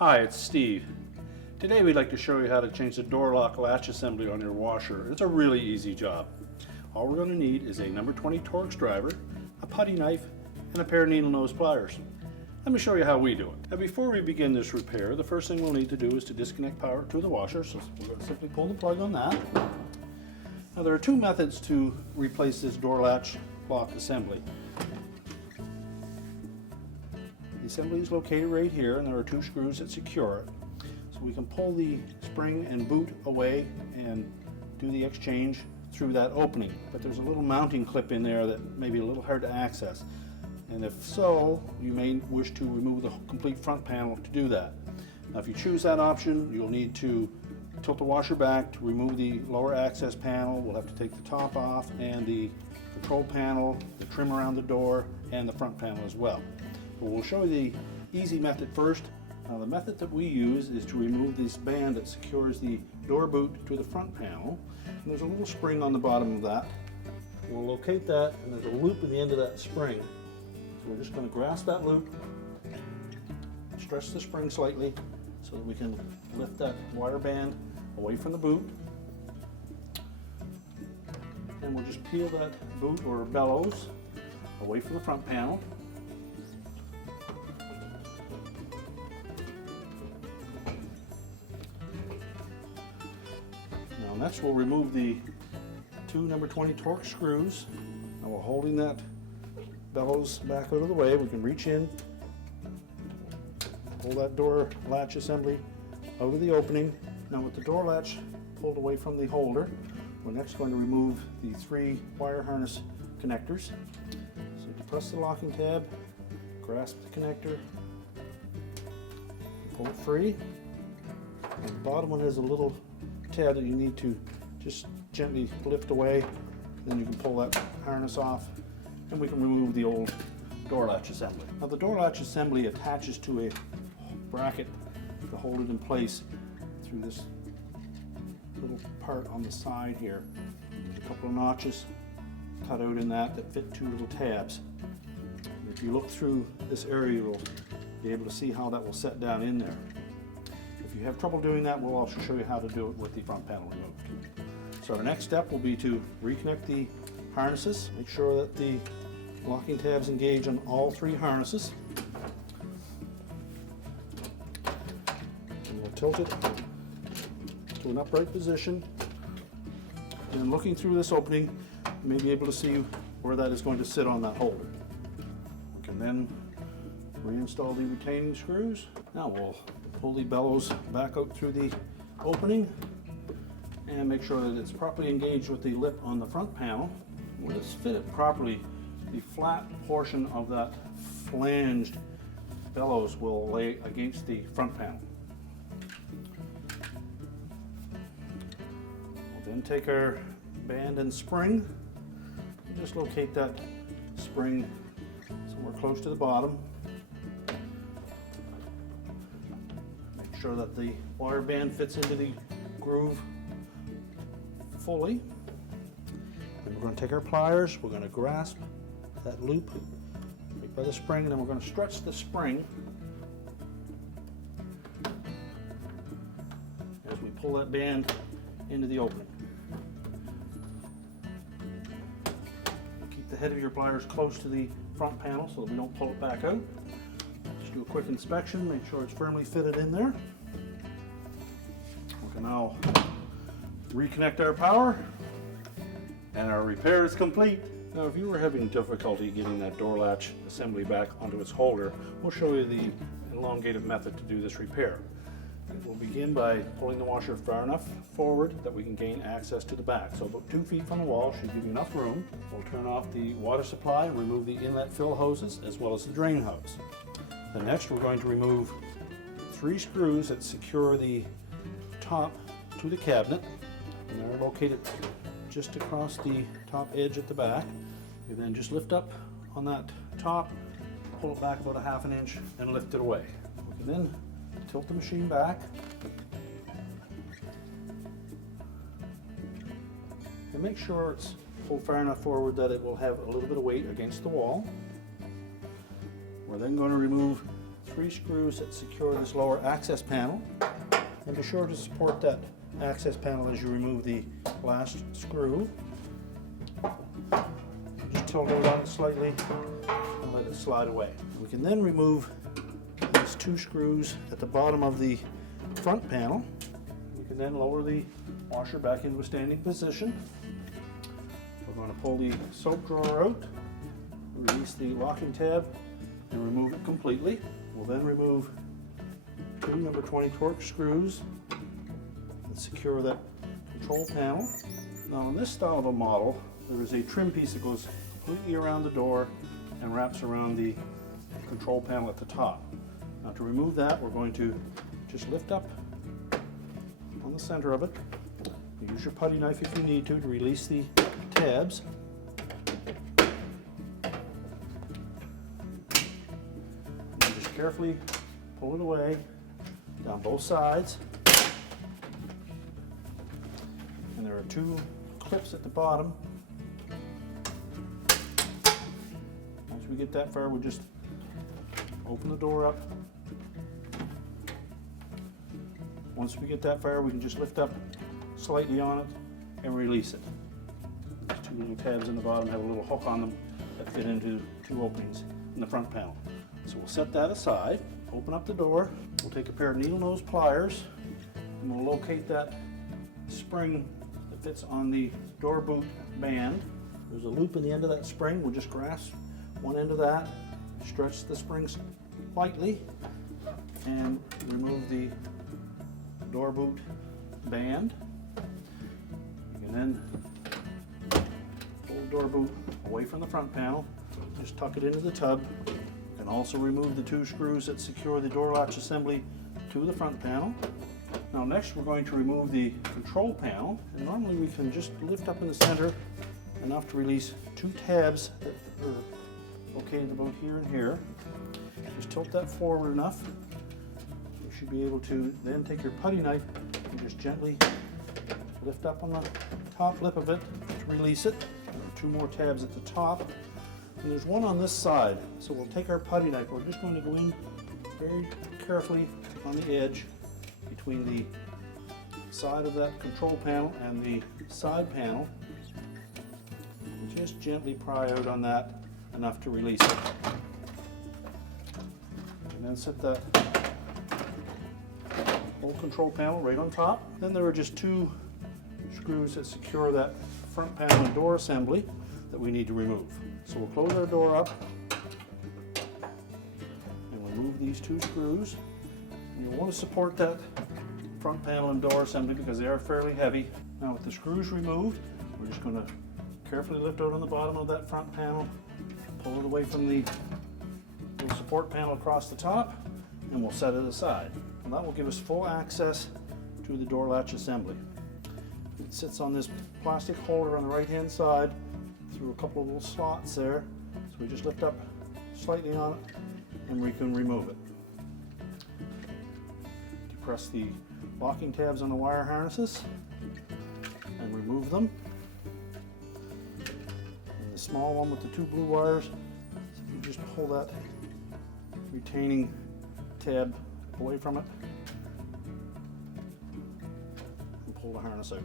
Hi, it's Steve. Today we'd like to show you how to change the door lock latch assembly on your washer. It's a really easy job. All we're going to need is a number 20 Torx driver, a putty knife, and a pair of needle nose pliers. Let me show you how we do it. Now before we begin this repair, the first thing we'll need to do is to disconnect power to the washer. So we're going to simply pull the plug on that. Now there are two methods to replace this door latch lock assembly. The assembly is located right here, and there are two screws that secure it. So we can pull the spring and boot away and do the exchange through that opening. But there's a little mounting clip in there that may be a little hard to access. And if so, you may wish to remove the complete front panel to do that. Now if you choose that option, you'll need to tilt the washer back to remove the lower access panel. We'll have to take the top off and the control panel, the trim around the door, and the front panel as well. But we'll show you the easy method first. The method that we use is to remove this band that secures the door boot to the front panel. And there's a little spring on the bottom of that. We'll locate that, and there's a loop at the end of that spring. So we're just going to grasp that loop, stretch the spring slightly so that we can lift that wire band away from the boot. And we'll just peel that boot or bellows away from the front panel. Now next we'll remove the two number 20 Torx screws. Now we're holding that bellows back out of the way. We can reach in, pull that door latch assembly out of the opening. Now with the door latch pulled away from the holder, we're next going to remove the three wire harness connectors. So depress the locking tab, grasp the connector, pull it free. And the bottom one has a little tab that you need to just gently lift away. Then you can pull that harness off, and we can remove the old door latch assembly. Now the door latch assembly attaches to a bracket to hold it in place through this little part on the side here. There's a couple of notches cut out in that fit two little tabs. And if you look through this area, you'll be able to see how that will set down in there. If you have trouble doing that, we'll also show you how to do it with the front panel removed. So our next step will be to reconnect the harnesses. Make sure that the locking tabs engage on all three harnesses. And we'll tilt it to an upright position. And looking through this opening, you may be able to see where that is going to sit on that holder. We can then reinstall the retaining screws. Now we'll pull the bellows back out through the opening and make sure that it's properly engaged with the lip on the front panel. When it's fitted properly, the flat portion of that flanged bellows will lay against the front panel. We'll then take our band and spring and just locate that spring somewhere close to the bottom. Make sure that the wire band fits into the groove fully. And we're going to take our pliers, we're going to grasp that loop right by the spring, and then we're going to stretch the spring as we pull that band into the opening. Keep the head of your pliers close to the front panel so that we don't pull it back out. Just do a quick inspection, make sure it's firmly fitted in there. We can now reconnect our power, and our repair is complete. Now if you were having difficulty getting that door latch assembly back onto its holder, we'll show you the elongated method to do this repair. We'll begin by pulling the washer far enough forward that we can gain access to the back. So about 2 feet from the wall should give you enough room. We'll turn off the water supply and remove the inlet fill hoses as well as the drain hose. Then next we're going to remove 3 screws that secure the top to the cabinet, and they're located just across the top edge at the back. You then just lift up on that top, pull it back about a ½ inch, and lift it away. We can then tilt the machine back and make sure it's pulled far enough forward that it will have a little bit of weight against the wall. We're then going to remove 3 screws that secure this lower access panel, and be sure to support that access panel as you remove the last screw. Just tilt it on slightly and let it slide away. We can then remove these 2 screws at the bottom of the front panel. We can then lower the washer back into a standing position. We're going to pull the soap drawer out, release the locking tab, and remove it completely. We'll then remove 2 number 20 Torx screws that secure that control panel. Now in this style of a model, there is a trim piece that goes completely around the door and wraps around the control panel at the top. Now to remove that, we're going to just lift up on the center of it. Use your putty knife if you need to release the tabs. And just carefully pull it away down both sides. And there are 2 clips at the bottom. Once we get that far, we'll just open the door up. Once we get that far, we can just lift up slightly on it and release it. These 2 little tabs in the bottom have a little hook on them that fit into 2 openings in the front panel. So we'll set that aside, open up the door, we'll take a pair of needle nose pliers, and we'll locate that spring that fits on the door boot band. There's a loop in the end of that spring. We'll just grasp one end of that, stretch the springs lightly, and remove the door boot band. You can then pull the door boot away from the front panel, just tuck it into the tub. You can also remove the 2 screws that secure the door latch assembly to the front panel. Now next we're going to remove the control panel, and normally we can just lift up in the center enough to release 2 tabs that are located about here and here. Just tilt that forward enough. You should be able to then take your putty knife and just gently lift up on the top lip of it to release it. There are 2 more tabs at the top, and there's 1 on this side. So we'll take our putty knife. We're just going to go in very carefully on the edge between the side of that control panel and the side panel, and just gently pry out on that enough to release it. And then set that whole control panel right on top. Then there are just 2 screws that secure that front panel and door assembly that we need to remove. So we'll close our door up and remove these 2 screws. And you'll want to support that front panel and door assembly because they are fairly heavy. Now with the screws removed, we're just going to carefully lift out on the bottom of that front panel, pull it away from the little support panel across the top, and we'll set it aside. And that will give us full access to the door latch assembly. It sits on this plastic holder on the right hand side through a couple of little slots there. So we just lift up slightly on it and we can remove it. Depress the locking tabs on the wire harnesses and remove them. And the small one with the 2 blue wires, so you just pull that retaining tab away from it and pull the harness out.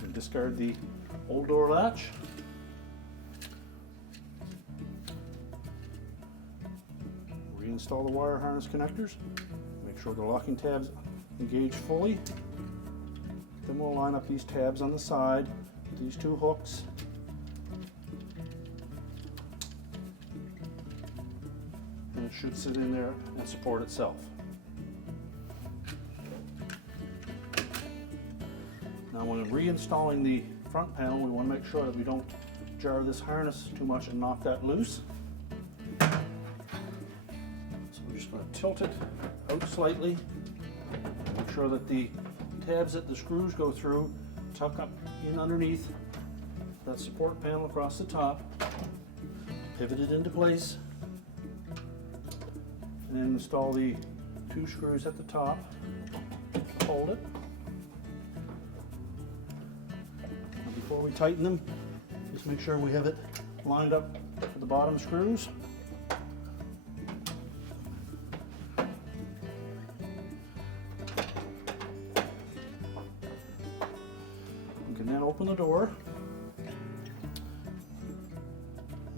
And discard the old door latch. Reinstall the wire harness connectors. Make sure the locking tabs engage fully. Then we'll line up these tabs on the side with these 2 hooks. And it should sit in there and support itself. Now when reinstalling the front panel, we want to make sure that we don't jar this harness too much and knock that loose. So we're just going to tilt it out slightly, make sure that the tabs that the screws go through tuck up in underneath that support panel across the top, pivot it into place, and then install the 2 screws at the top, hold it. And before we tighten them, Just make sure we have it lined up to the bottom screws. We can then open the door.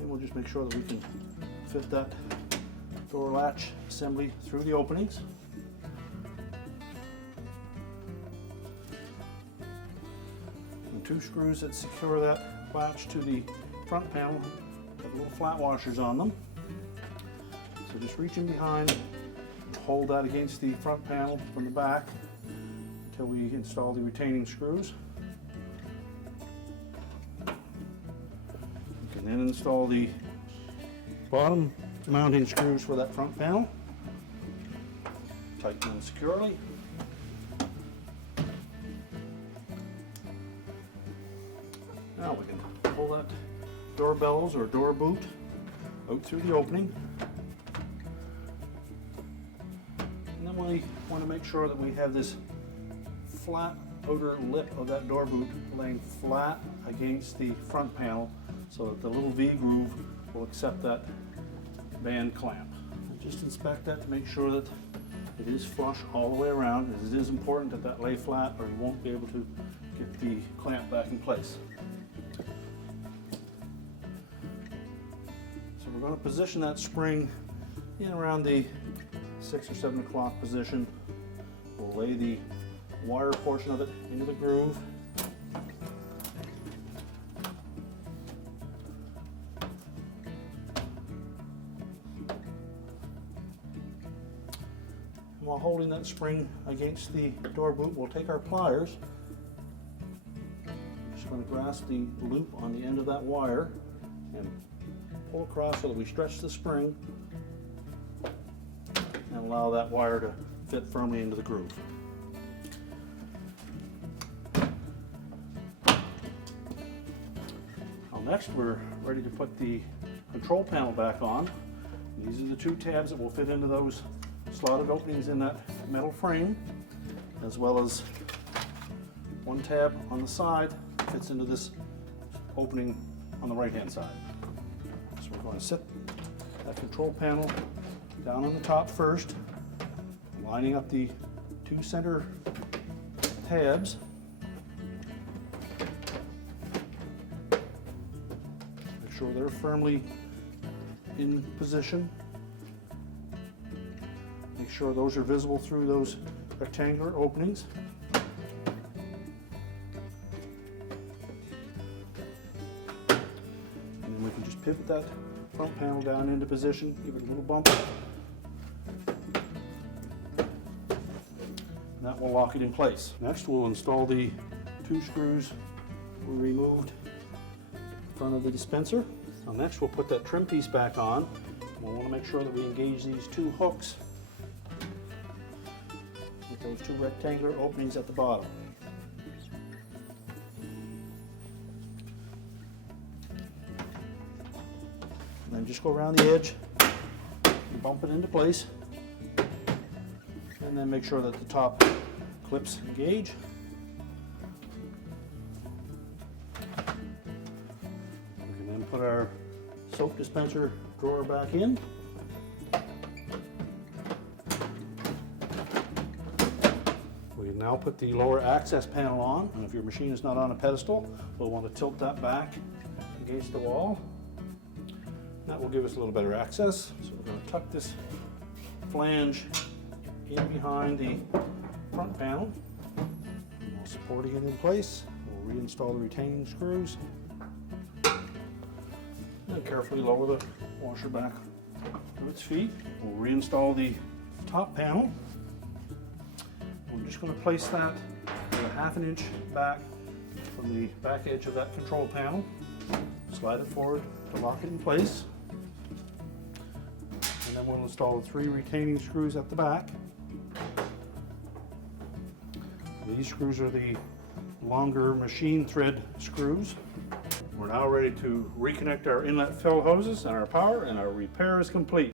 And we'll just make sure that we can fit that door latch assembly through the openings. And 2 screws that secure that latch to the front panel have little flat washers on them. So just reach in behind and hold that against the front panel from the back until we install the retaining screws. We can then install the bottom mounting screws for that front panel. Tighten them securely. Now we can pull that door bellows or door boot out through the opening. And then we want to make sure that we have this flat outer lip of that door boot laying flat against the front panel so that the little V groove will accept that band clamp. And just inspect that to make sure that it is flush all the way around, as it is important that that lay flat or you won't be able to get the clamp back in place. So we're going to position that spring in around the 6 or 7 o'clock position. We'll lay the wire portion of it into the groove. While holding that spring against the door boot, we'll take our pliers. Just going to grasp the loop on the end of that wire and pull across so that we stretch the spring and allow that wire to fit firmly into the groove. Well, next we're ready to put the control panel back on. These are the 2 tabs that will fit into those slotted openings in that metal frame, as well as 1 tab on the side that fits into this opening on the right hand side. So we're going to sit that control panel down on the top first, lining up the 2 center tabs. Make sure they're firmly in position. Make sure those are visible through those rectangular openings. And then we can just pivot that front panel down into position, give it a little bump. And that will lock it in place. Next we'll install the 2 screws we removed in front of the dispenser. Now next we'll put that trim piece back on. We'll want to make sure that we engage these 2 hooks with those 2 rectangular openings at the bottom. And then just go around the edge and bump it into place. And then make sure that the top clips engage. We can then put our soap dispenser drawer back in. We can now put the lower access panel on, and if your machine is not on a pedestal, we'll want to tilt that back against the wall. That will give us a little better access. So we're going to tuck this flange in behind the front panel. While supporting it in place, we'll reinstall the retaining screws. And carefully lower the washer back to its feet. We'll reinstall the top panel. We're just going to place that a 1/2 inch back from the back edge of that control panel. Slide it forward to lock it in place. And then we'll install the 3 retaining screws at the back. These screws are the longer machine thread screws. We're now ready to reconnect our inlet fill hoses and our power, and our repair is complete.